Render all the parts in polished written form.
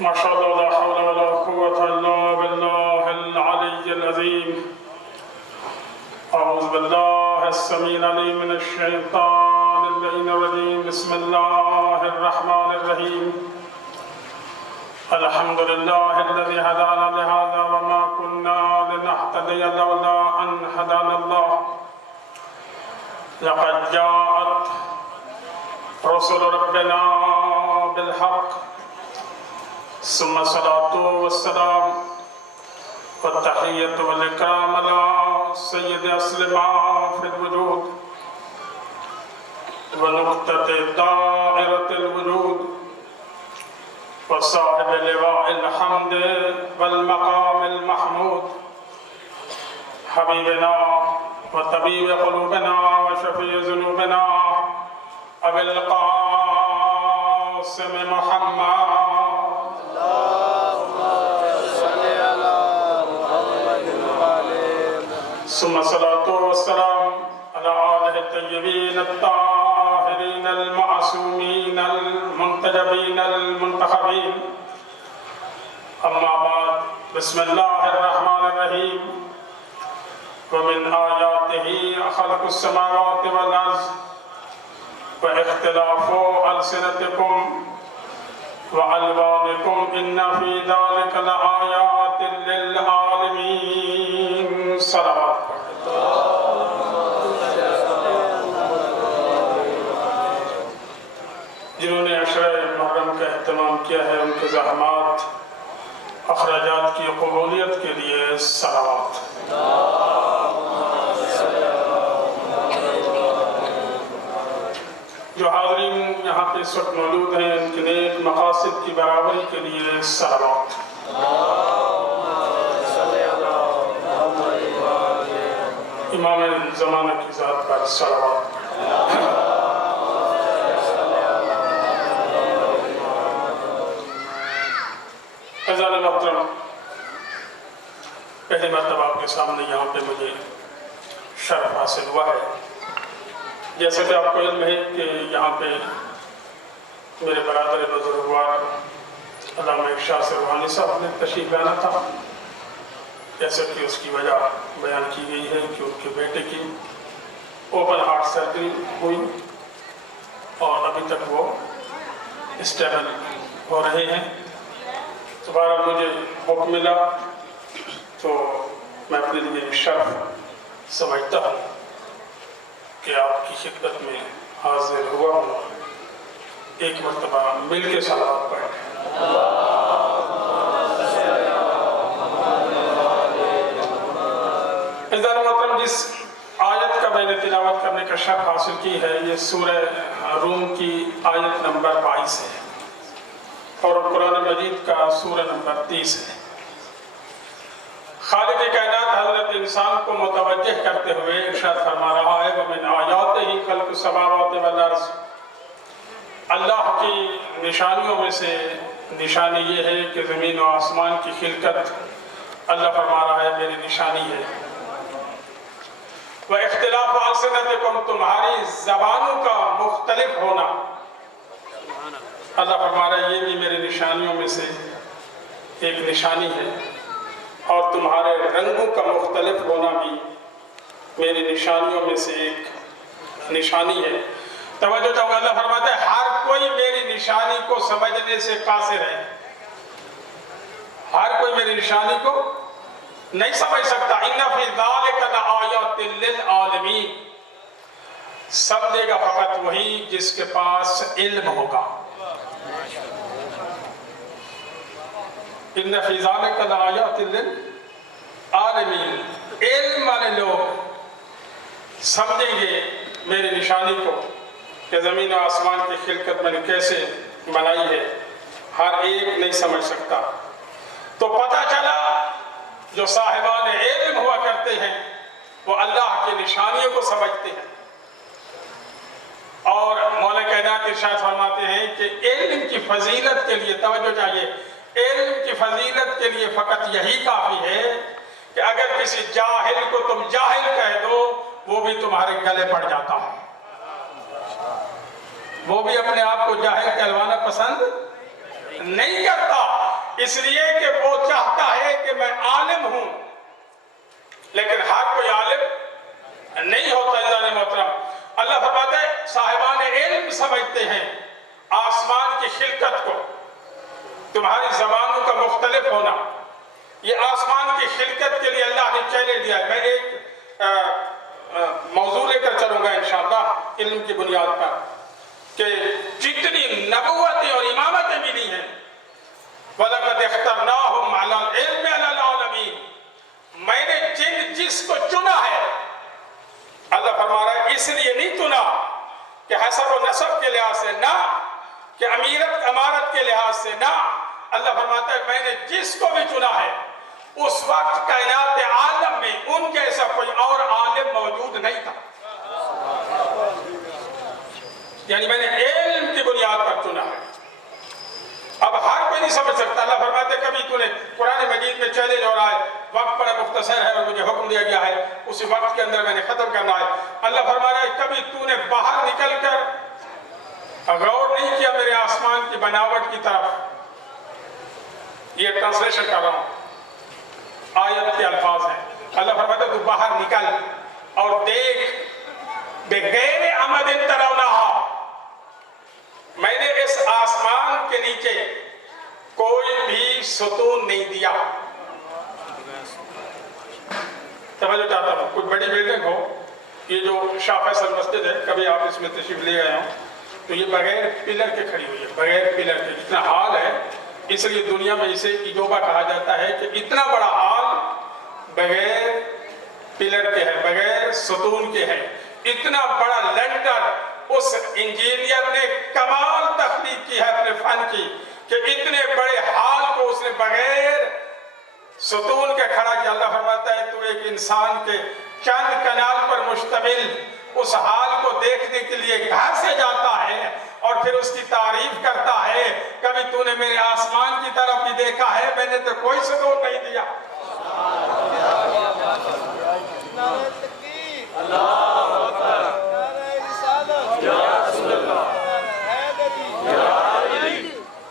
ما شاء الله لا حول ولا قوة إلا بالله العلي العظيم. أعوذ بالله السميع العليم من الشيطان اللعين الرجيم. بسم الله الرحمن الرحيم. الحمد لله الذي هدانا لهذا وما كنا لنهتدي لولا أن هدانا الله. لقد جاءت رسل ربنا بالحق، ثم الصلاة والسلام والتحية والإكرام على سيد أصل ما في الوجود ونقطة دائرة الوجود وصاحب لواء الحمد والمقام المحمود، حبيبنا وطبيب قلوبنا وشفيع ذنوبنا أبي القاسم محمد. ثم الصلاة والسلام على آله الطيبين الطاهرين المعصومين المنتجبين المنتخبين. أما بعد، بسم الله الرحمن الرحيم. ومن آياته خلق السماوات والأرض واختلاف ألسنتكم وألوانكم إن في ذلك لآيات للعالمين. صلوات. جنہوں نے عشرہ محرم کا اہتمام کیا ہے، ان کے زحمات اخراجات کی قبولیت کے لیے صلوات. جو حاضرین یہاں پہ اس وقت موجود ہیں، ان کے نیک مقاصد کی برابری کے لیے صلوات. امام زمانہ کی ذات پر صلوات. عزیزان محترم، پہلی مرتبہ آپ کے سامنے یہاں پہ مجھے شرف حاصل ہوا ہے. جیسا کہ آپ کو علم ہے کہ یہاں پہ میرے برادر بزرگوار علامہ ارشاد سروحانی صاحب نے تشریف لانا تھا. جیسا کہ اس کی وجہ بیان کی گئی ہے کہ ان کے بیٹے کی اوپن ہارٹ سرجری ہوئی اور ابھی تک وہ اسٹیبل ہو رہے ہیں. تو بہرحال مجھے حکم ملا تو میں اپنے لیے شرف سمجھتا ہوں کہ آپ کی خدمت میں حاضر ہوا ہوں. ایک مرتبہ مل کے صلوات پڑھیں. عزیزان محترم، جس آیت کا میں نے تلاوت کرنے کا شرف حاصل کی ہے، یہ سورہ روم کی آیت نمبر 22 ہے اور قرآن مجید کا سورہ نمبر 30 ہے. خالق کائنات حضرت انسان کو متوجہ کرتے ہوئے ارشاد فرما رہا ہے وَمِنْ آیَاتِهِ خَلْقُ السَّمَاوَاتِ وَالْأَرْضِ. اللہ کی نشانیوں میں سے نشانی یہ ہے کہ زمین و آسمان کی خلقت. اللہ فرما رہا ہے میری نشانی ہے. وَاخْتِلَافُ أَلْسِنَتِكُمْ، تمہاری زبانوں کا مختلف ہونا. اللہ فرما رہا ہے یہ بھی میری نشانیوں میں سے ایک نشانی ہے، اور تمہارے رنگوں کا مختلف ہونا بھی میری نشانیوں میں سے ایک نشانی ہے. توجہ چاہوں، اللہ فرماتا ہے ہر کوئی میری نشانی کو سمجھنے سے قاصر ہے. ہر کوئی میری نشانی کو نہیں سمجھ سکتا. إِنَّ فِي ذَلِكَ لَآيَاتٍ لِلْعَالِمِينَ. سمجھے گا فقط وہی جس کے پاس علم ہوگا. إِنَّ فِي ذَلِكَ لَآيَاتٍ لِلْعَالِمِينَ. علم والے لوگ سمجھیں گے میری نشانی کو کہ زمین و آسمان کی خلقت میں نے کیسے بنائی ہے. ہر ایک نہیں سمجھ سکتا. تو پتہ چلا جو صاحبان علم ہوا کرتے ہیں وہ اللہ کی نشانیوں کو سمجھتے ہیں. اور مولا کائنات ارشاد فرماتے ہیں کہ علم کی فضیلت کے لیے توجہ چاہیے. علم کی فضیلت کے لیے فقط یہی کافی ہے کہ اگر کسی جاہل کو تم جاہل کہہ دو وہ بھی تمہارے گلے پڑ جاتا ہے. وہ بھی اپنے آپ کو جاہل کہلوانا پسند نہیں کرتا. اس لیے کہ وہ چاہتا ہے کہ میں عالم ہوں، لیکن ہر کوئی عالم نہیں ہوتا۔ عزیزان محترم، اللہ فرماتا ہے صاحبان علم سمجھتے ہیں آسمان کی خلقت کو، تمہاری زبانوں کا مختلف ہونا، یہ آسمان کی خلقت کے لیے اللہ نے چیلنج دیا ہے۔ میں ایک موضوع لے کر چلوں گا انشاءاللہ علم کی بنیاد پر، کہ جتنی نبوتیں اور امامتیں ملی ہیں، وَلَقَدْ اخْتَرْنَاهُمْ عَلَى الْعِلْمِ عَلَى الْعَالَمِينَ، میں نے جس کو چنا ہے، اللہ فرما رہا ہے اس لیے نہیں چنا کہ حسب و نسب کے لحاظ سے، نہ کہ امیرت امارت کے لحاظ سے، نہ، اللہ فرماتا ہے میں نے جس کو بھی چنا ہے اس وقت کائنات عالم میں ان جیسا کوئی اور عالم موجود نہیں تھا، یعنی میں نے علم کی بنیاد پر چنا ہے۔ اب ہر کوئی نہیں سمجھ سکتا۔ اللہ فرماتے کبھی تو نے قرآن مجید میں چیلنج ہو رہا ہے، وقت بڑا مختصر ہے اور مجھے حکم دیا گیا ہے اسی وقت کے اندر میں نے ختم کرنا ہے۔ اللہ فرما رہا ہے کبھی تو نے باہر نکل کر غور نہیں کیا میرے آسمان کی بناوٹ کی طرف۔ یہ ٹرانسلیشن کر رہا ہوں، آیت کے الفاظ ہیں۔ اللہ فرماتا ہے تو باہر نکل اور دیکھ، بغیر عمد ترونہا، میں نے اس آسمان کے نیچے کوئی بھی ستون نہیں دیا۔ توجہ چاہتا ہوں، کوئی بڑی بلڈنگ ہو، یہ جو شاہ فیصل مسجد ہے، کبھی آپ اس میں تشریف لے گئے ہوں، تو یہ بغیر پلر کے کھڑی ہوئی ہے، بغیر پلر کے، اتنا ہال ہے، اس لیے دنیا میں اسے ایجوبا کہا جاتا ہے کہ اتنا بڑا ہال بغیر پلر کے ہے، بغیر ستون کے ہے۔ اتنا بڑا لینڈر اس انجینئر نے کمال تخلیق کی ہے اپنے فن کی، کہ اتنے بڑے ہال کو اس نے بغیر ستون کے کھڑا کیا۔ اللہ فرماتا ہے تو ایک انسان کے چند کنال پر مشتمل اس حال کو دیکھنے کے لیے گھر سے جاتا ہے اور پھر اس کی تعریف کرتا ہے، کبھی تو نے میرے آسمان کی طرف بھی دیکھا ہے، میں نے تو کوئی ستون نہیں دیا۔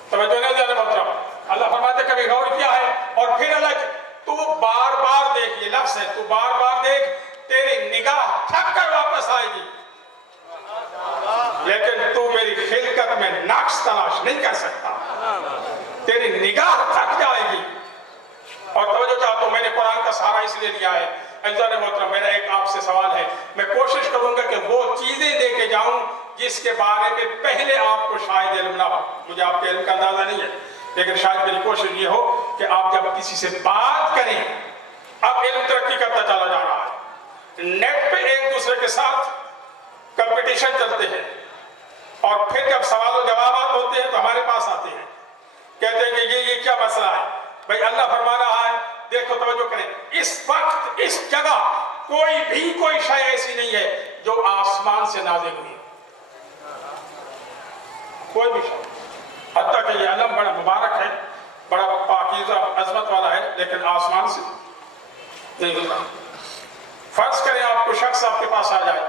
توجہ نہیں دینا محترم، اللہ فرماتے کبھی غور کیا ہے؟ اور پھر اللہ تو بار بار دیکھ، یہ لفظ ہے، تو بار بار دیکھ، تیری نگاہ تھک کر واپس آئے گی، لیکن تو میری خلقت میں نقص تلاش نہیں کر سکتا، تیری نگاہ تھک جائے گی۔ اور توجہ چاہتا ہوں، میں نے قرآن کا سہارا اس لیے لیا ہے۔ عزیزان محترم، میرا ایک آپ سے سوال ہے، میں کوشش کروں گا کہ وہ چیزیں دے کے جاؤں جس کے بارے میں پہلے آپ کو شاید علم نہ ہو، مجھے آپ کے علم کا اندازہ نہیں ہے، لیکن شاید میری کوشش یہ ہو کہ آپ جب کسی سے بات کریں، اب علم ترقی کرتا چلا جا رہا ہے، نیٹ پہ ایک دوسرے کے ساتھ کمپٹیشن چلتے ہیں، اور پھر جب سوال و جوابات ہوتے ہیں تو ہمارے پاس آتے ہیں، کہتے ہیں کہ یہ کیا مسئلہ ہے؟ بھائی اللہ فرما رہا ہے، دیکھو توجہ کریں، اس وقت اس جگہ کوئی شے ایسی نہیں ہے جو آسمان سے نازل ہوئی، کوئی بھی شے، حتیٰ کہ یہ علم بڑا مبارک ہے، بڑا پاکیزہ عظمت والا ہے، لیکن آسمان سے نہیں ہوتا۔ فرض کریں آپ کو شخص آپ کے پاس آ جائے،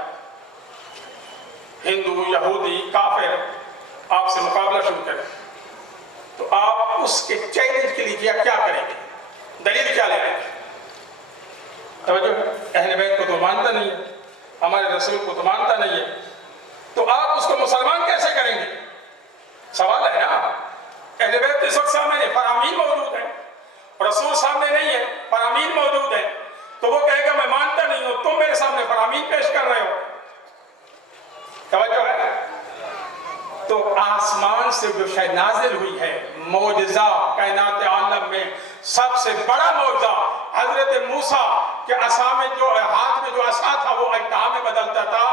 ہندو، یہودی، کافر، آپ سے مقابلہ شروع کریں، تو آپ اس کے چیلنج کے لیے کیا کریں گے؟ دلیل کیا لے گے؟ توجہ، اہل بیت کو تو مانتا نہیں ہے، ہمارے رسول کو تو مانتا نہیں ہے، تو آپ اس کو مسلمان کیسے کریں گے؟ سوال ہے نا۔ اہل بیت اس وقت سامنے نہیں، فرامین موجود ہے، رسول سامنے نہیں ہے، فرامین موجود ہے، تو وہ کہے گا میں مانتا نہیں ہوں، تم میرے سامنے فرامین پیش کر رہے ہو۔ توجہ ہے؟ تو آسمان سے جو شے نازل ہوئی ہے، معجزہ کائنات عالم میں سب سے بڑا معجزہ، حضرت موسیٰ کے عصا میں جو ہاتھ میں جو عصا تھا وہ اژدہا میں بدلتا تھا،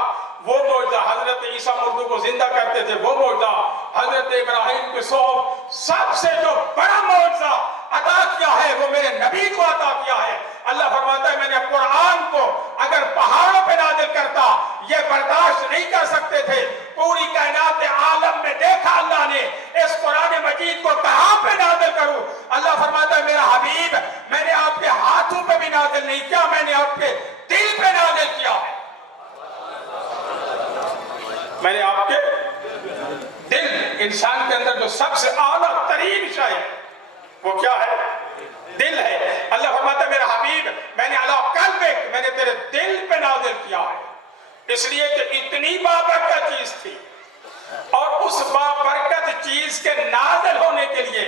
وہ معجزہ، حضرت عیسیٰ مردوں کو زندہ کرتے تھے وہ معجزہ، حضرت ابراہیم کے صحف، سب سے جو بڑا معجزہ عطا کیا ہے وہ میرے نبی کو عطا کیا ہے۔ اللہ فرماتا ہے میں نے قرآن کو اگر پہاڑوں پہ نازل کرتا یہ برداشت نہیں کر سکتے تھے، پوری کائنات عالم میں دیکھا اللہ نے، اس قرآن مجید کو کہاں پہ نازل کروں؟ اللہ فرماتا ہے میرا حبیب میں نے آپ کے ہاتھوں پہ بھی نازل نہیں کیا، میں نے آپ کے دل پہ نازل کیا ہے، میں نے آپ کے دل، انسان کے اندر جو سب سے اعلیٰ ترین شے ہے وہ کیا ہے؟ دل ہے. اللہ فرماتا ہے میرا حبیب میں نے علی قلبک، میں نے تیرے دل پہ نازل کیا ہے، اس لیے کہ اتنی بابرکت چیز تھی، اور اس بابرکت چیز کے نازل ہونے کے لیے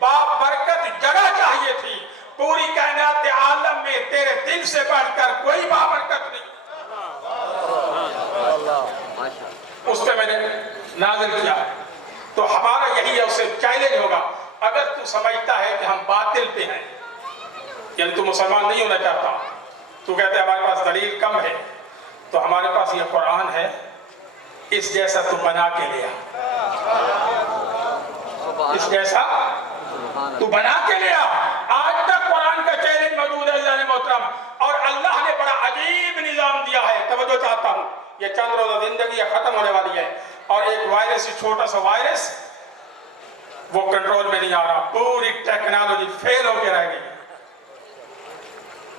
بابرکت جگہ چاہیے تھی. پوری کائنات عالم میں تیرے دل سے بڑھ کر کوئی بابرکت نہیں، اس پہ میں نے نازل کیا ہے. تو ہمارا یہی ہے، اسے چیلنج ہوگا. اگر تو سمجھتا ہے کہ ہم باطل پہ ہیں، یعنی تو مسلمان نہیں ہونا چاہتا، تو کہتے ہیں ہمارے پاس دلیل کم ہے، تو ہمارے پاس یہ قرآن ہے، اس جیسا تو بنا کے لیا، اس جیسا تو بنا کے لیا. آج تک قرآن کا چیلنج موجود ہے اللہ نے محترم، اور اللہ نے بڑا عجیب نظام دیا ہے. توجہ چاہتا ہوں، یہ چند روزہ زندگی ختم ہونے والی ہے، اور ایک وائرس، چھوٹا سا وائرس، وہ کنٹرول میں نہیں آ رہا، پوری ٹیکنالوجی فیل ہو کے رہ گئی.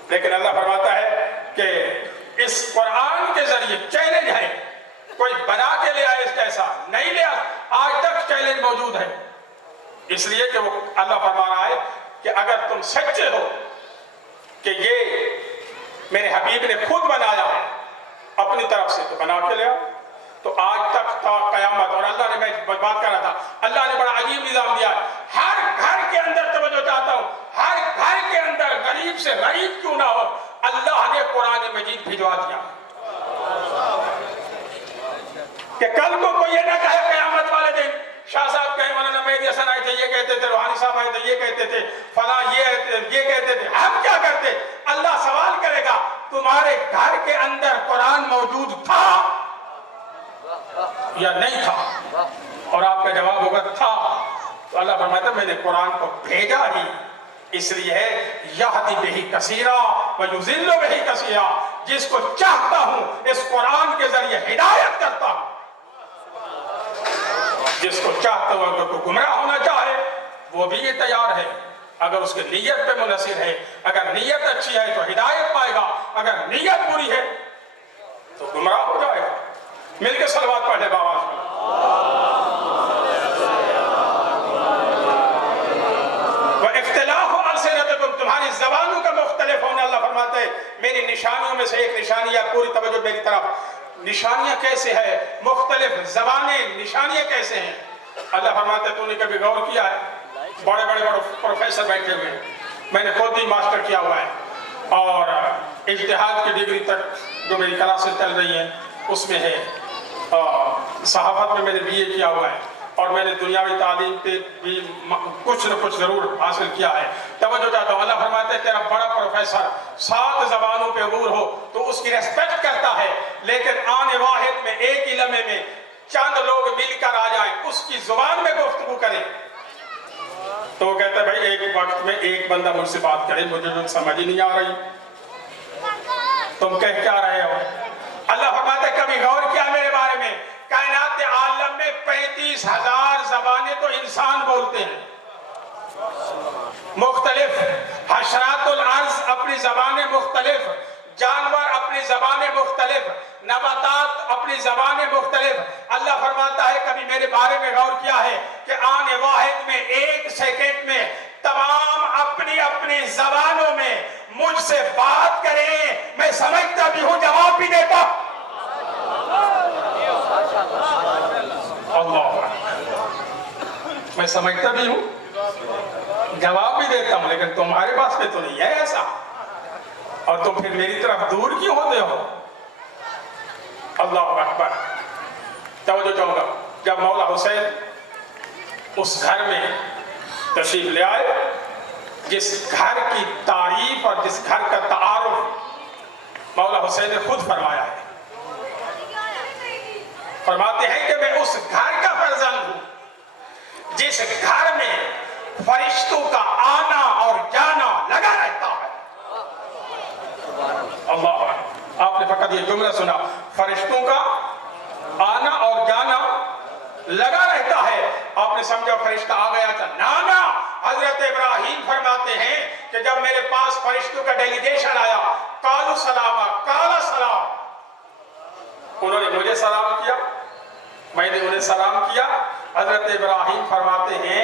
لیکن اللہ فرماتا ہے کہ اس قرآن کے ذریعے چیلنج ہے، کوئی بنا کے لے آئے اس جیسا نہیں لیا. آج تک چیلنج موجود ہے، اس لیے کہ وہ اللہ فرما رہا ہے کہ اگر تم سچے ہو کہ یہ میرے حبیب نے خود بنایا ہے اپنی طرف سے، تو بنا کے لیا. تو آج تک تا قیامت، اور اللہ نے، میں بات کر رہا تھا، اللہ نے بڑا عجیب نظام دیا ہے. ہر گھر کے اندر، توجہ چاہتا ہوں، ہر گھر کے اندر غریب سے غریب کیوں نہ ہو، اللہ نے قرآن مجید بھجوا دیا کہ کل کو کوئی یہ نہ کہے قیامت والے دن شاہ صاحب کہیں مولانا مہدی حسن آئے تھے یہ کہتے تھے، روحانی صاحب آئے تھے یہ کہتے تھے، فلاں یہ کہتے تھے. ہم کیا کرتے؟ اللہ سوال کرے گا تمہارے گھر کے اندر قرآن موجود تھا یا نہیں تھا؟ اور آپ کا جواب ہوگا تھا. تو اللہ فرماتا ہے میں نے قرآن کو بھیجا ہی اس لیے ہے، یہدی بہ کثیرا ویضل بہ کثیرا، جس کو چاہتا ہوں اس قرآن کے ذریعے ہدایت کرتا ہوں، جس کو چاہتا ہوں اگر کوئی گمراہ ہونا چاہے وہ بھی یہ تیار ہے، اگر اس کے نیت پہ منحصر ہے. اگر نیت اچھی ہے تو ہدایت پائے گا، اگر نیت بری ہے تو گمراہ ہو جائے گا. مل کے صلوات پڑھے بابا. وَاخْتِلَافُ أَلْسِنَتِكُمْ، تمہاری زبانوں کا مختلف ہونا. اللہ فرماتا ہے میری نشانیوں میں سے ایک نشانی ہے، پوری توجہ میری طرف. نشانیاں کیسے ہے؟ مختلف زبانیں، نشانیاں کیسے ہیں؟ اللہ فرماتا ہے تو نے کبھی غور کیا ہے؟ بڑے بڑے پروفیسر بیٹھے ہوئے ہیں، میں نے خود ہی ماسٹر کیا ہوا ہے، اور اجتہاد کی ڈگری تک جو میری کلاسیں چل رہی ہیں اس میں ہے، صحافت میں نے BA کیا ہوا ہے، اور میں نے دنیاوی تعلیم پہ بھی کچھ نہ کچھ ضرور حاصل کیا ہے. توجہ چاہتا ہوں، اللہ فرماتے ہیں تیرا بڑا پروفیسر 7 زبانوں پہ عبور ہو تو اس کی ریسپیکٹ کرتا ہے، لیکن آنے واحد میں ایک ہی لمحے میں چند لوگ مل کر آ جائیں اس کی زبان میں گفتگو کریں تو وہ کہتا ہے بھائی ایک وقت میں ایک بندہ مجھ سے بات کرے، مجھے جو سمجھ ہی نہیں آ رہی، تم کہہ کیا رہے ہو؟ اللہ فرماتا ہے کبھی غور کیا میرے بارے میں؟ کائنات عالم میں 35,000 زبانیں تو انسان بولتے ہیں، مختلف. حشرات الارض اپنی زبانیں مختلف، جانور اپنی زبانیں مختلف، نباتات اپنی زبانیں مختلف. اللہ فرماتا ہے کبھی میرے بارے میں غور کیا ہے کہ آنے واحد میں 1 سیکنڈ میں تمام اپنی اپنی زبانوں میں مجھ سے بات کریں، میں سمجھتا بھی ہوں جواب بھی دیتا. اللہ، میں سمجھتا بھی ہوں جواب بھی دیتا ہوں، لیکن تمہارے پاس میں تو نہیں ہے ایسا، اور تم پھر میری طرف دور کیوں ہوتے ہو؟ اللہ اکبر. توجہ چاہوں گا، جب مولا حسین اس گھر میں تشریف لے آئے جس گھر کی تعریف اور جس گھر کا تعارف مولا حسین نے خود فرمایا ہے، فرماتے ہیں کہ میں اس گھر کا فرزند ہوں جس گھر میں فرشتوں کا آنا اور جانا لگا رہتا ہے. اللہ، آپ نے فقط یہ جملہ سنا، فرشتوں کا آنا اور جانا لگا رہتا ہے. آپ نے سمجھا فرشتہ آ گیا تھا؟ نانا، حضرت ابراہیم فرماتے ہیں کہ جب میرے پاس فرشتوں کا ڈیلیگیشن آیا، قالوا سلاما، قال سلام، انہوں نے مجھے سلام کیا، میں نے انہیں سلام کیا. حضرت ابراہیم فرماتے ہیں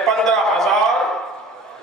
15,000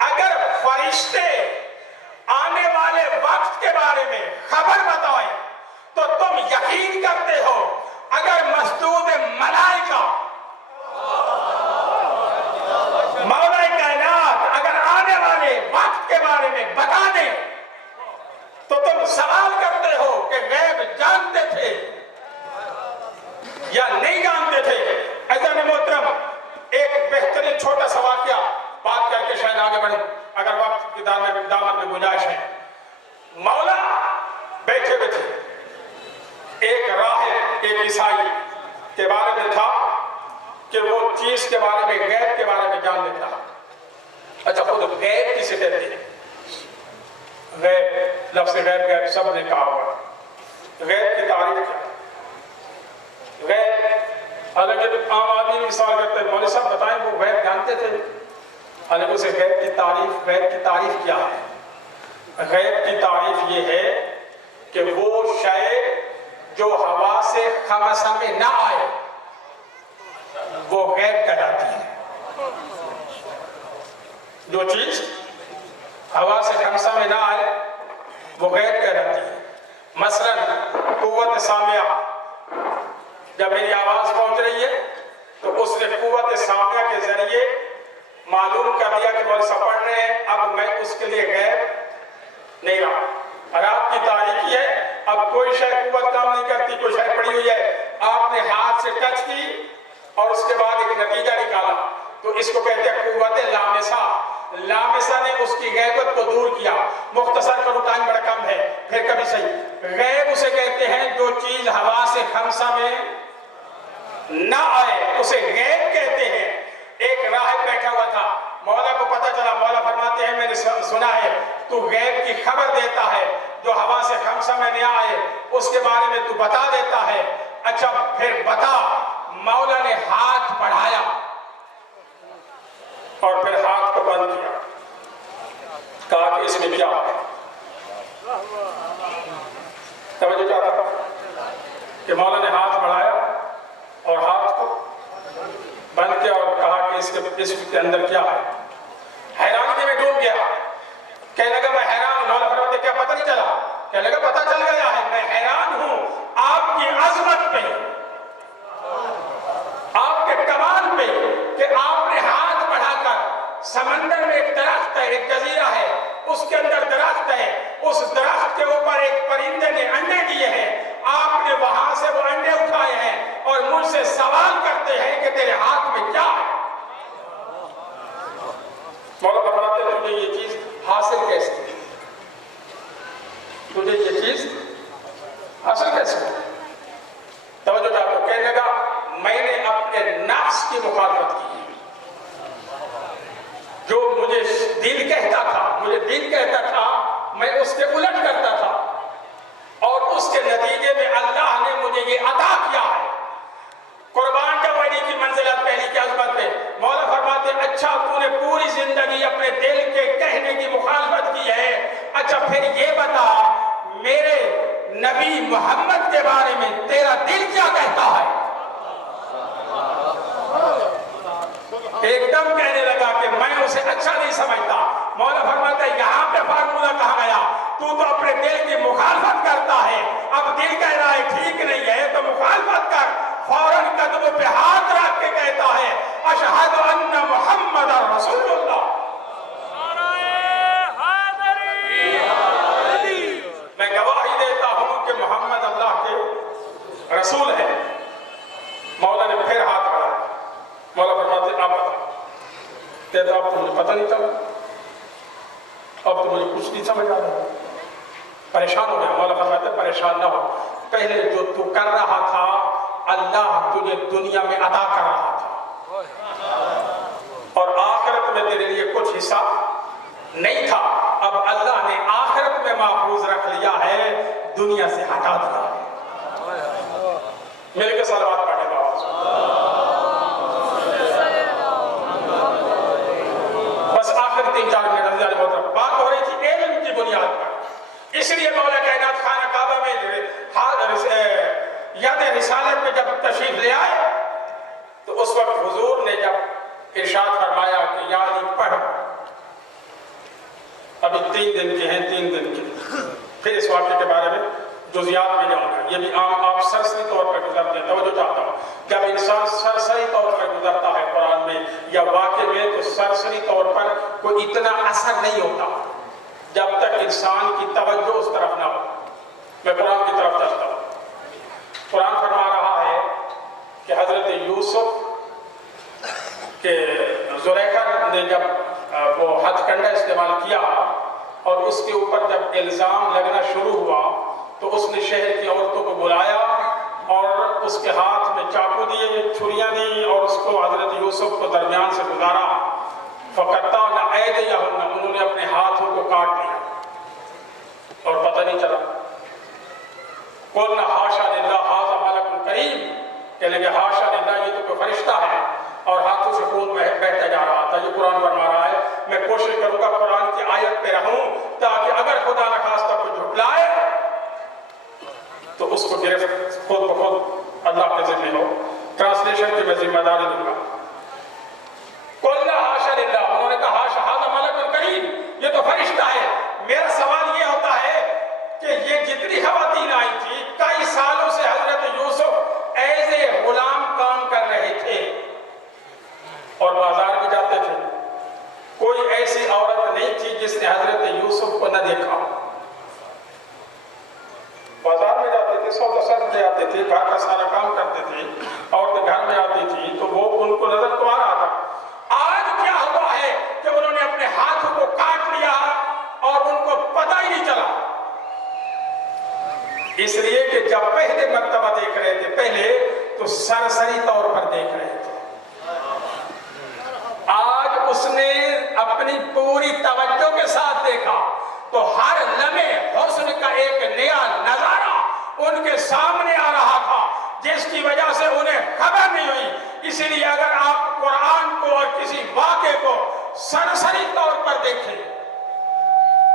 اگر فرشتے آنے والے وقت کے بارے میں خبر بتائیں تو تم یقین کرتے ہو، اگر مسجود ملائکہ مولا کائنات اگر آنے والے وقت کے بارے میں بتا دیں تو تم سوال کرتے ہو کہ غیب جانتے تھے یا نہیں جانتے تھے؟ عزیزان محترم، ایک بہترین چھوٹا سا واقعہ بات کر کے شاید آگے بڑھیں اگر وقت کی دامن میں گنجائش ہے۔ مولا بیٹھے تھے، ایک راہب ایک عیسائی کے بارے میں تھا کہ وہ چیز کے بارے میں غیب کے بارے میں جان لیتا۔ اچھا خود غیب کسے کہتے ہیں؟ غیب، لفظ غیب سب نے کہا ہوا، غیب کی تعریف کیا؟ غیب، حالانکہ عام آدمی مثال کرتے ہیں مولوی صاحب بتائیں وہ غیب جانتے تھے، حالانکہ اسے غیب کی تعریف کیا ہے؟ غیب کی تعریف یہ ہے کہ وہ شے جو ہوا سے خمسہ میں نہ آئے وہ غیب کہلاتی ہے۔ جو چیز ہوا سے خمسہ میں نہ آئے وہ غیب کہلاتی ہے۔ مثلا قوت سامعہ، جب میری آواز پہنچ رہی ہے تو اس نے قوت سامعہ کے ذریعے معلوم کر دیا کہ مولوی صاحب پڑھ رہے ہیں، اب میں اس کے لیے غیب نہیں رہا۔ اور آپ کی تاریخی ہے، اب کوئی شے قوت کام نہیں کرتی، کوئی شے پڑی ہوئی ہے، آپ نے ہاتھ سے ٹچ کی اور اس کے بعد ایک نتیجہ نکالا تو اس کو کہتے ہیں قوت لامسہ۔ لامسہ نے اس کی غیبت کو دور کیا۔ مختصر کرو، ٹائم بڑا کم ہے، پھر کبھی صحیح۔ غیب اسے کہتے ہیں جو چیز ہوا سے خمسہ میں نہ آئے اسے غیب کہتے ہیں۔ ایک راہب بیٹھا ہوا تھا، مولا کو پتہ چلا، مولا فرماتے ہیں میں نے سنا ہے تو غیب کی خبر دیتا ہے، جو ہوا سے خمسہ میں نہ آئے اس کے بارے میں تو بتا دیتا ہے۔ اچھا پھر بتا۔ مولا نے ہاتھ بڑھایا اور پھر ہاتھ کو بند کیا، کہا کہ اس میں کیا ہے؟ توجہ چاہتا کہ مولا نے ہاتھ بڑھایا اور ہاتھ کو بند کیا اور کہا کہ اس کے اندر کیا ہے؟ حیرانی میں ڈوب گیا، کہنے لگا میں حیران ہوں۔ مولا فرماتے کیا پتہ نہیں چلا؟ کہنے لگا پتہ چل گیا ہے، میں حیران ہوں آپ کی عظمت پہ، آپ کے کمال پہ کہ آپ نے ہاتھ بڑھا کر سمندر میں ایک درخت ہے، ایک جزیرہ ہے، اس کے اندر درخت ہے، اس درخت کے اوپر ایک پرندے نے انڈے دیے ہیں، آپ نے وہاں سے وہ انڈے اٹھائے ہیں اور مجھ سے سوال کرتے ہیں کہ تیرے ہاتھ میں کیا ہے؟ مولا فرماتے ہیں تجھے یہ چیز حاصل کیسے ہوئی؟ تجھے یہ چیز حاصل کیسے ہوئی؟ توجہ چاہتا ہوں، کہنے لگا میں نے اپنے نفس کی مخالفت کی، جو مجھے دل کہتا تھا میں اس کے الٹ کرتا تھا، اور اس کے نتیجے میں اللہ نے مجھے یہ عطا کیا ہے۔ قربان جاویدی کی منزلت پہلی کی عظمت پہ مولا فرماتے ہیں اچھا تو نے پوری زندگی اپنے دل کے کہنے کی مخالفت کی ہے، اچھا پھر یہ بتا میرے نبی محمد کے بارے میں تیرا دل کیا کہتا ہے؟ ایک دم کہنے لگا کہ میں اسے اچھا نہیں سمجھتا۔ مولا فرماتا ہے یہاں پہ فارمولہ کہا گیا، تو اپنے دل کی مخالفت کرتا ہے، اب دل کہہ رہا ہے ٹھیک نہیں ہے تو مخالفت کر، فوراً قدموں پہ ہاتھ رکھ کے کہتا ہے اشہد ان محمد رسول اللہ، میں گواہی دیتا ہوں کہ محمد اللہ کے رسول ہے۔ مولا نے پھر ہاتھ بڑھایا، مولا فرماتے ہیں اب بتا، کہتا اب تو مجھے پتہ نہیں چلا، اب تو مجھے کچھ نہیں سمجھ آ رہا، پریشان ہو گیا۔ مولا فرماتے ہیں پریشان نہ ہو، پہلے جو تو کر رہا تھا اللہ تجھے دنیا میں عطا کر رہا تھا، اور آخرت میں تیرے لیے کچھ حصہ نہیں تھا، اب اللہ نے آخرت میں محفوظ رکھ لیا ہے، دنیا سے ہٹا دیا ہے۔ میرے کے صلوات پڑھنے کا بس آخر 3-4 منٹ رضی اللہ بات ہو رہی تھی علم کی بنیاد پر، اس لیے مولا کائنات خانہ کعبہ میں یاد رسالت میں جب تشریف لے آئے تو اس وقت حضور نے جب ارشاد فرمایا کہ یا علی پڑھ، ابھی 3 دن کے ہیں، 3 دن کے، پھر اس واقعے کے بارے میں جزیات میں جاؤں گا۔ یہ بھی عام آپ سرسری طور پر گزرتے ہیں، توجہ چاہتا ہوں، جب انسان سرسری طور پر گزرتا ہے قرآن میں یا واقعے میں، تو سرسری طور پر کوئی اتنا اثر نہیں ہوتا جب تک انسان کی توجہ اس طرف نہ ہو۔ میں قرآن کی طرف چلتا ہوں۔ قرآن فرما رہا ہے کہ حضرت یوسف کے زلیخا نے جب وہ ہتھ کنڈا استعمال کیا اور اس کے اوپر جب الزام لگنا شروع ہوا تو اس نے شہر کی عورتوں کو بلایا اور اس کے ہاتھ میں چاقو دیے، چھریاں دی اور اس کو حضرت یوسف کو درمیان سے گزارا۔ فَقَطَّعْنَ أَيْدِيَهُنَّ، انہوں نے اپنے ہاتھوں کو کاٹ لیا اور پتہ نہیں چلا۔ قُلْنَا حَاشَا لِلَّهِ هَٰذَا مَلَكٌ كَرِيمٌ، کہنے لگے حاشا للہ، یہ تو کوئی فرشتہ ہے، اور ہاتھوں سے خون بہتا جا رہا تھا۔ یہ قرآن فرما رہا ہے۔ میں کوشش کروں گا قرآن کی آیت پہ رہوں تاکہ اگر خدا نخواستہ کوئی جھٹلائے تو اس کو گرفت خود بخود اللہ کے ذمہ ہو۔ ٹرانسلیشن کی میں ذمہ داری دوں گا۔ قُلْنَا حَاشَا لِلَّهِ، انہوں نے کہا حاشا هَٰذَا مَلَكٌ كَرِيمٌ، یہ تو فرشتہ ہے۔ میرا سوال یہ ہوتا ہے کہ یہ جتنی خواتین آئی تھی، کئی سالوں سے حضرت یوسف ایز اے غلام کام کر رہے تھے اور بازار میں جاتے تھے، کوئی ایسی عورت نہیں تھی جس نے حضرت یوسف کو نہ دیکھا۔ بازار میں جاتے تھے، سودا سر لے آتے تھے، گھر کا سارا کام کرتے تھے، عورتیں گھر میں آتی تھی تو وہ ان کو نظر تو آ رہا تھا۔ آج کیا ہوا ہے کہ انہوں نے اپنے ہاتھوں کو کاٹ لیا اور ان کو پتہ ہی نہیں چلا؟ اس لیے کہ جب پہلے مرتبہ دیکھ رہے تھے، پہلے تو سرسری طور پر دیکھ رہے تھے، آج اس نے اپنی پوری توجہ کے ساتھ دیکھا تو ہر لمحے حسن کا ایک نیا نظارہ ان کے سامنے آ رہا تھا، جس کی وجہ سے انہیں خبر نہیں ہوئی۔ اسی لیے اگر آپ قرآن کو اور کسی واقعے کو سرسری طور پر دیکھیں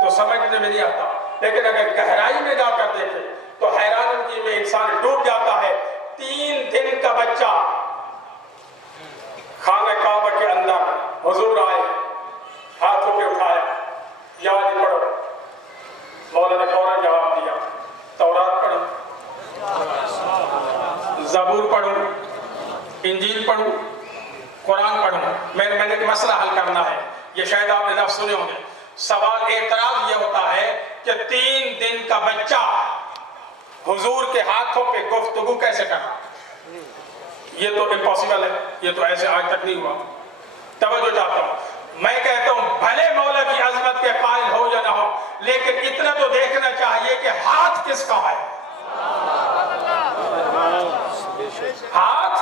تو سمجھنے میں نہیں آتا، لیکن اگر گہرائی میں جا کر دیکھیں تو حیرانگی میں انسان ڈوب جاتا ہے۔ 3 دن کا بچہ خانہ کعبہ کے اندر، حضور آئے، ہاتھوں پہ اٹھایا، یا علی پڑھو، مولا نے فوراً جواب دیا، تورات پڑھو، زبور پڑھو، انجیل پڑھو، قرآن پڑھو۔ میں نے ایک مسئلہ حل کرنا ہے، یہ شاید آپ نے لفظ سنے ہوں گے۔ سوال اعتراض یہ ہوتا ہے کہ 3 دن کا بچہ حضور کے ہاتھوں پہ گفتگو کیسے کرنا؟ یہ تو امپاسبل ہے، یہ تو ایسے آج تک نہیں ہوا۔ توجہ چاہتا ہوں، میں کہتا ہوں بھلے مولا کی عظمت کے قائل ہو یا نہ ہو، لیکن اتنا تو دیکھنا چاہیے کہ ہاتھ کس کا ہے، ہاتھ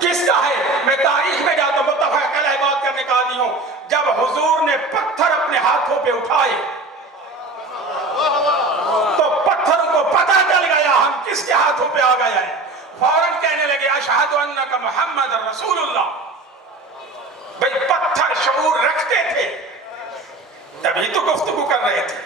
کس کا ہے۔ میں تاریخ میں جاتا ہوں، متفق علیہ بات کرنے کا عادی ہوں، جب حضور نے پتھر اپنے ہاتھوں پہ اٹھائے تو پتھروں کو پتہ چل گیا ہم کس کے ہاتھوں پہ آ گئے ہیں، فوراً کہنے لگے اشہد انک محمد رسول اللہ۔ بھئی پتھر شعور رکھتے تھے تبھی تو گفتگو کر رہے تھے۔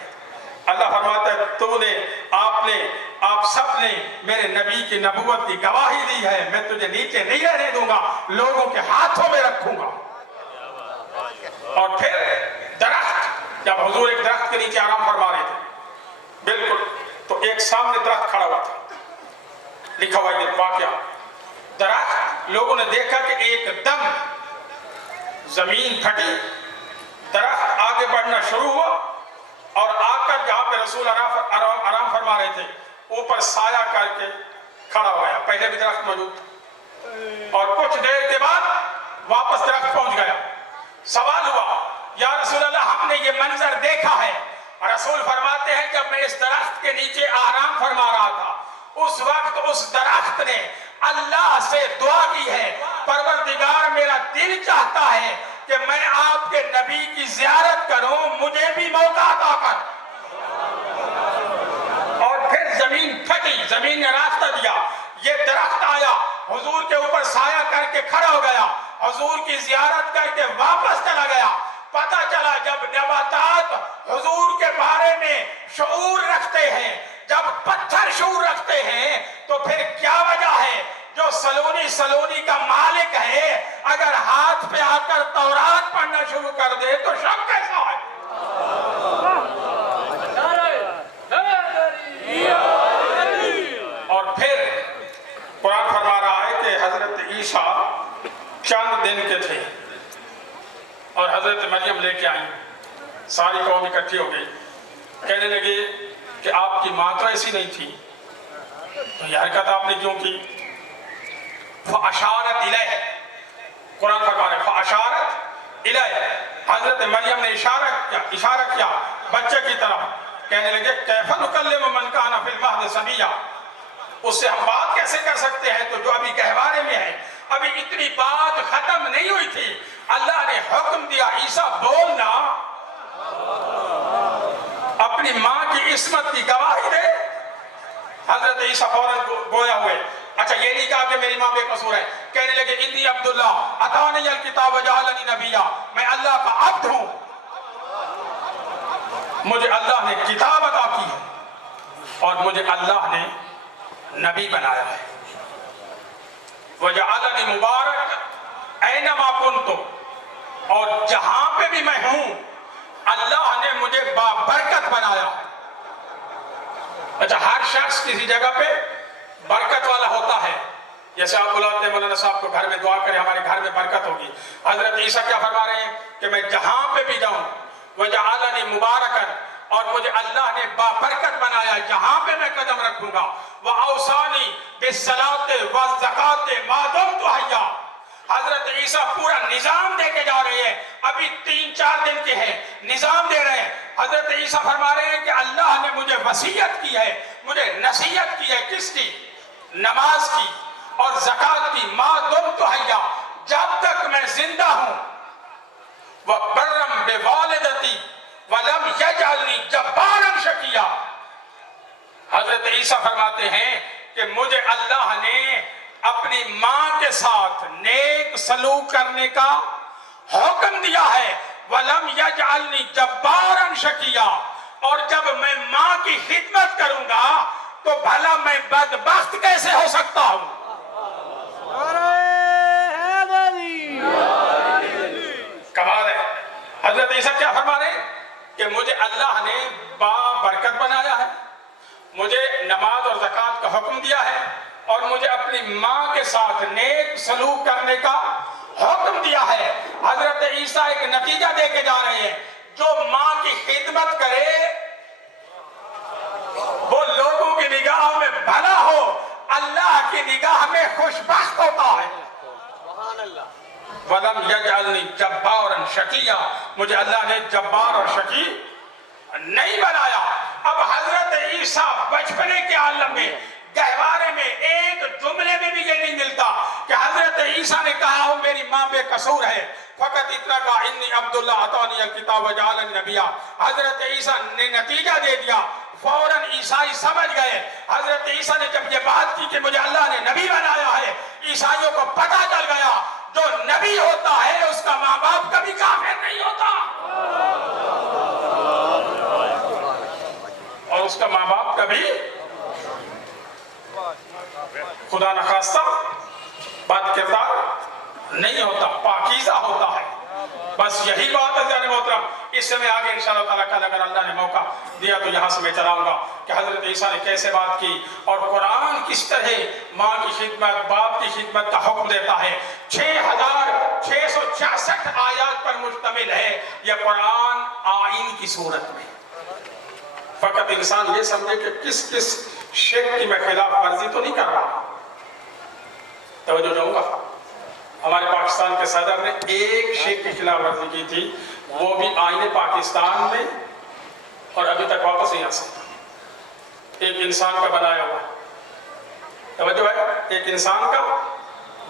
اللہ فرماتا ہے تو نے، آپ سب نے میرے نبی کی نبوت کی گواہی دی ہے، میں تجھے نیچے نہیں رہنے دوں گا، لوگوں کے ہاتھوں میں رکھوں گا۔ اور پھر درخت، جب حضور ایک درخت کے نیچے آرام فرما رہے تھے، بالکل تو ایک سامنے درخت کھڑا ہوا تھا، لکھا ہوا یہ واقعہ، درخت لوگوں نے دیکھا کہ ایک دم زمین پھٹی، درخت آگے بڑھنا شروع ہوا اور آ کر جہاں پہ رسول آرام فرما رہے تھے اوپر سایہ کر کے کھڑا ہوا ہے۔ پہلے بھی درخت موجود اور کچھ دیر کے بعد واپس درخت پہنچ گیا۔ سوال ہوا یا رسول اللہ ہم نے یہ منظر دیکھا ہے، رسول فرماتے ہیں جب میں اس درخت کے نیچے آرام فرما رہا تھا اس وقت اس درخت نے اللہ سے دعا کی ہے، پروردگار میرا دل چاہتا ہے کہ میں آپ کے نبی کی زیارت کروں، مجھے بھی موقع عطا کر۔ اور پھر زمین پھٹی، زمین نے راستہ دیا، یہ درخت آیا، حضور کے اوپر سایہ کر کے کھڑا ہو گیا، حضور کی زیارت کر کے واپس چلا گیا۔ پتہ چلا جب نباتات حضور کے بارے میں شعور رکھتے ہیں، جب پتھر شعور رکھتے ہیں، تو پھر کیا وجہ ہے جو سلونی کا مالک ہے اگر ہاتھ پہ آ کر تورات پڑھنا شروع کر دے تو شک کیسا ہے؟ حضرت مریم لے کے آئیں. ساری قوم اکٹھی ہو گئی. کہنے لگے کہ آپ کی ماں تو ایسی نہیں تھی, تو یہ حرکت آپ نے کیوں کی؟ فَأَشَارَتْ إِلَيْهِ, قرآن فرما رہے فَأَشَارَتْ إِلَيْهِ, حضرت مریم نے اشارہ کیا بچے کی طرف. کہنے لگے کیف نکلم من کان فی المہد صبیا, اس سے ہم بات کیسے کر سکتے ہیں تو جو ابھی گہوارے میں ہے. ابھی اتنی بات ختم نہیں ہوئی تھی, اللہ نے حکم دیا عیسیٰ بولنا, اپنی ماں کی عصمت کی گواہی دے. حضرت عیسیٰ فوراً گویا ہوئے. اچھا یہ نہیں کہا کہ میری ماں بے قصور ہے. کہنے لگے انی عبداللہ اتانی الکتاب وجعلنی نبیا, میں اللہ کا عبد ہوں, مجھے اللہ نے کتاب عطا کی ہے اور مجھے اللہ نے نبی بنایا ہے. وجعلنی مبارک اینما کنت, اور جہاں پہ بھی میں ہوں اللہ نے مجھے بابرکت بنایا ہے. اچھا ہر شخص کسی جگہ پہ برکت والا ہوتا ہے. جیسے آپ بلاتے ہیں مولانا صاحب کو گھر میں دعا کریں ہمارے گھر میں برکت ہوگی. حضرت عیسیٰ کیا فرما رہے ہیں کہ میں جہاں پہ بھی جاؤں وجعلنی مبارکا, اور مجھے اللہ نے بابرکت بنایا جہاں پہ میں قدم رکھوں گا. وَأَوْصَانِي بِالصَّلَاةِ وَالزَّكَاةِ مَا دُمْتُ حَيًّا, حضرت عیسیٰ پورا نظام دے کے جا رہے ہیں. ابھی 3-4 دن کے ہیں, نظام دے رہے ہیں. حضرت عیسیٰ فرما رہے ہیں کہ اللہ نے مجھے وصیت کی ہے, مجھے نصیحت کی ہے. کس کی؟ نماز کی اور زکوٰۃ کی. ما دمت حیا, جب تک میں زندہ ہوں. وَبَرًّا بِوَالِدَتِي وَلَمْ يَجْعَلْنِي جَبَّارًا شَقِيًّا, حضرت عیسیٰ فرماتے ہیں کہ مجھے اللہ نے اپنی ماں کے ساتھ نیک سلوک کرنے کا حکم دیا ہے. وَلَمْ يَجْعَلْنِي جَبَّارًا شَقِيًّا, اور جب میں ماں کی خدمت کروں گا تو بھلا میں بدبخت کیسے ہو سکتا ہوں؟ کمال ہے. حضرت عیسیٰ کیا فرما رہے ہیں کہ مجھے اللہ نے بابرکت بنایا ہے, مجھے نماز اور زکوٰۃ کا حکم دیا ہے, اور مجھے اپنی ماں کے ساتھ نیک سلوک کرنے کا حکم دیا ہے. حضرت عیسیٰ ایک نتیجہ دے کے جا رہے ہیں, جو ماں کی خدمت کرے وہ لوگوں کی نگاہ میں بھلا ہو, اللہ کی نگاہ میں خوشبخت ہوتا ہے. وَلَمْ يَجْعَلْنِي جَبَّارًا شَقِيًّا, مجھے اللہ نے جبار اور شقی نہیں بنایا. اب حضرت عیسیٰ بچپنے کے عالم میں گہوارے میں ایک جملے میں بھی یہ نہیں ملتا کہ حضرت عیسیٰ نے کہا ہو میری ماں بے قصور ہے. فقط اتنا کہا انی عبداللہ اتانی الکتاب وجعلنی نبیا. حضرت عیسیٰ نے نتیجہ دے دیا, فوراً عیسائی سمجھ گئے. حضرت عیسیٰ نے جب یہ بات کی کہ مجھے اللہ نے نبی بنایا ہے, عیسائیوں کو پتہ چل گیا جو نبی ہوتا ہے اس کا ماں باپ کبھی کافر نہیں ہوتا, اور اس کا ماں باپ کبھی خدا نخواستہ بد کردار نہیں ہوتا, پاکیزہ ہوتا ہے. بس یہی بات ہے جان محترم. اس سے میں آگے انشاءاللہ تعالیٰ کل اگر اللہ نے موقع دیا تو یہاں سے میں چلاؤں گا کہ حضرت عیسیٰ نے کیسے بات کی اور قرآن کس طرح ماں کی خدمت باپ کی خدمت کا حکم دیتا ہے. 6666 آیات پر مشتمل ہے یہ قرآن آئین کی صورت میں. فقط انسان یہ سمجھے کہ کس کس شرک کی میں خلاف ورزی تو نہیں کر رہا. توجہ دوں گا, ہمارے پاکستان کے صدر نے ایک شرک کی خلاف ورزی کی تھی, وہ بھی آئین پاکستان میں, اور ابھی تک واپس نہیں آ سکتا. ایک انسان کا بنایا ہوا, توجہ ہے, ایک انسان کا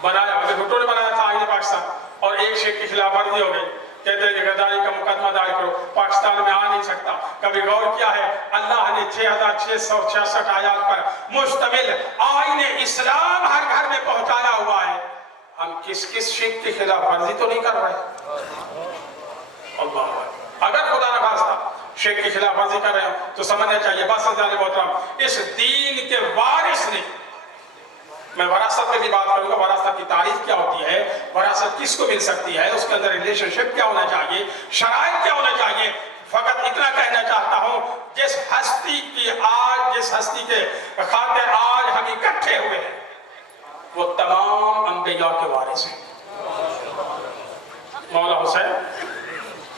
بنایا ہوا, بھٹو نے بنایا تھا آئین پاکستان, اور ایک شرک کی خلاف ورزی ہو گئی. کہتے ہیں کہ غداری کا مقدمہ دائر کرو, پاکستان میں آ نہیں سکتا. کبھی غور کیا ہے اللہ نے 6666 آیات پر مشتمل آئین اسلام ہر گھر میں پہنچایا ہوا ہے. ہم کس کس شرک کی خلاف ورزی تو نہیں کر رہے. اللہ اگر خدا نہ خواستہ شرک کی خلاف ورزی کر رہے ہو تو سمجھنا چاہیے بس جانے محترم اس دین کے وارث نے, میں وراثت پہ بھی بات کروں گا, وراثت کی تعریف کیا ہوتی ہے, وراثت کس کو مل سکتی ہے, اس کے اندر ریلیشن شپ کیا ہونا چاہیے, شرائط کیا ہونا چاہیے. فقط اتنا کہنا چاہتا ہوں جس ہستی کے خاطر آج ہم اکٹھے ہوئے ہیں وہ تمام انبیاء کے وارث ہیں. مولا حسین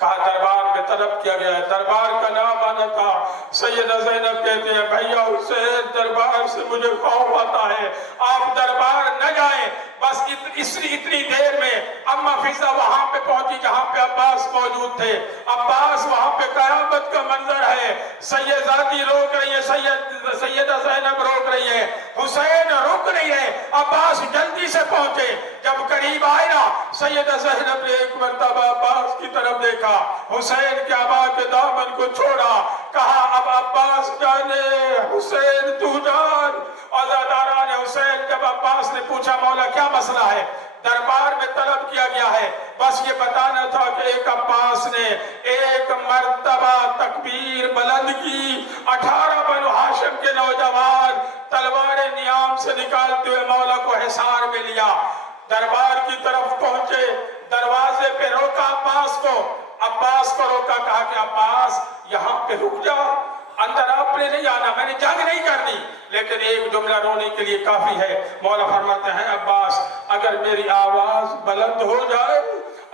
کہا دربار میں طلب کیا گیا ہے، دربار کا نام آنا تھا۔ سیدہ زینب کہتے ہیں بھیا حسین دربار سے مجھے خوف آتا ہے، آپ دربار نہ جائیں۔ بس اتنی دیر میں اماں فضہ وہاں پہ پہنچی جہاں پہ عباس موجود تھے۔ عباس وہاں پہ قیامت کا منظر ہے، سیدزادی روک رہی ہے، سیدہ زینب روک رہی ہے، حسین رک نہیں ہے۔ عباس جلدی سے پہنچے، جب قریب آئے نا سیدہ زینب نے ایک مرتبہ عباس کی طرف دیکھا، حسین کے عبا کے دامن کو چھوڑا، کہا اب عباس جانے حسین تو جان۔ عزاداران حسین جب عباس نے پوچھا مولا کیا مسئلہ ہے، دربار میں طلب کیا گیا ہے، بس یہ بتانا تھا کہ ایک عباس نے ایک مرتبہ تکبیر بلند کی، 18 بنو ہاشم کے نوجوان تلوار نیام سے نکالتے ہوئے مولا کو حصار میں لیا، دربار کی طرف پہنچے، دروازے پہ روکا عباس کو روکا، کہا کہ عباس یہاں پہ رک جا، اندر آپ نے نہیں آنا، میں نے جنگ نہیں کرنی، لیکن ایک جملہ رونے کے لیے کافی ہے۔ مولا فرماتے ہیں عباس اگر میری آواز بلند ہو جائے،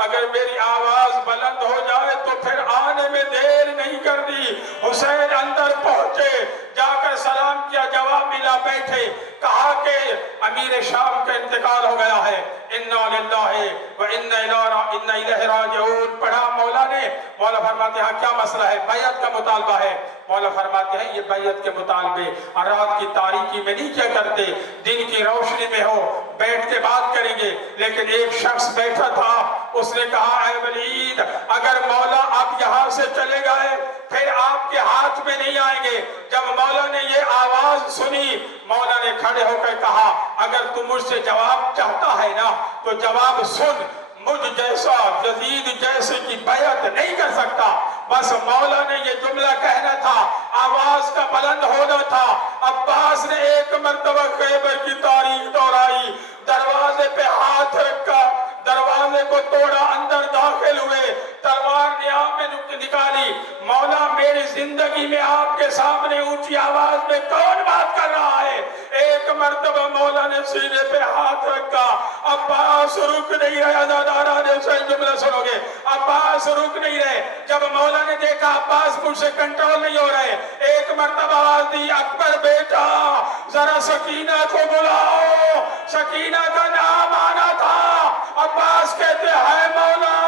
اگر میری آواز بلند ہو جائے تو پھر آنے میں دیر نہیں کرنی۔ حسین اندر پہنچے، جا کر سلام کیا، جواب ملا، بیٹھے، کہا کہ امیر شام کا انتقال ہو گیا ہے، انا للہ و انا الیہ راجعون پڑھا مولا نے۔ مولا فرماتے ہیں کیا مسئلہ ہے، بیعت کا مطالبہ ہے۔ مولا فرماتے ہیں یہ بیعت کے مطالبے رات کی تاریکی میں نہیں کیا کرتے، دن کی روشنی میں ہو بیٹھ کے بات کریں گے۔ لیکن ایک شخص بیٹھا تھا، اس نے کہا اے ولید اگر مولا آپ یہاں سے چلے گئے پھر آپ کے ہاتھ میں نہیں آئیں گے۔ جب مولا نے یہ آواز سنی، مولا نے کھڑے ہو کر کہا اگر تم مجھ سے جواب چاہتا ہے نا تو جواب سن، مجھ جیسا یزید جیسے کی بیعت نہیں کر سکتا۔ بس مولا نے یہ جملہ کہنا تھا، آواز کا بلند ہونا تھا۔ عباس نے ایک مرتبہ خیبر کی تاریخ دہرائی، دروازے پہ ہاتھ رکھا، دروازے کو توڑا، اندر داخل ہوئے، تلوار نیام میں نکالی، مولا میری زندگی میں آپ کے سامنے اونچی آواز میں کون بات کر رہا ہے؟ ایک مرتبہ مولا نے سینے پہ ہاتھ رکھا، عباس رک نہیں رہے، عزاداران حسین جملہ سنو گے، عباس رک نہیں رہے۔ جب مولا نے دیکھا عباس مجھ سے کنٹرول نہیں ہو رہے، ایک مرتبہ آواز دی اکبر بیٹا ذرا سکینہ کو بلاؤ، سکینہ کا نام آنا تھا۔ عباس کہتے ہیں مولا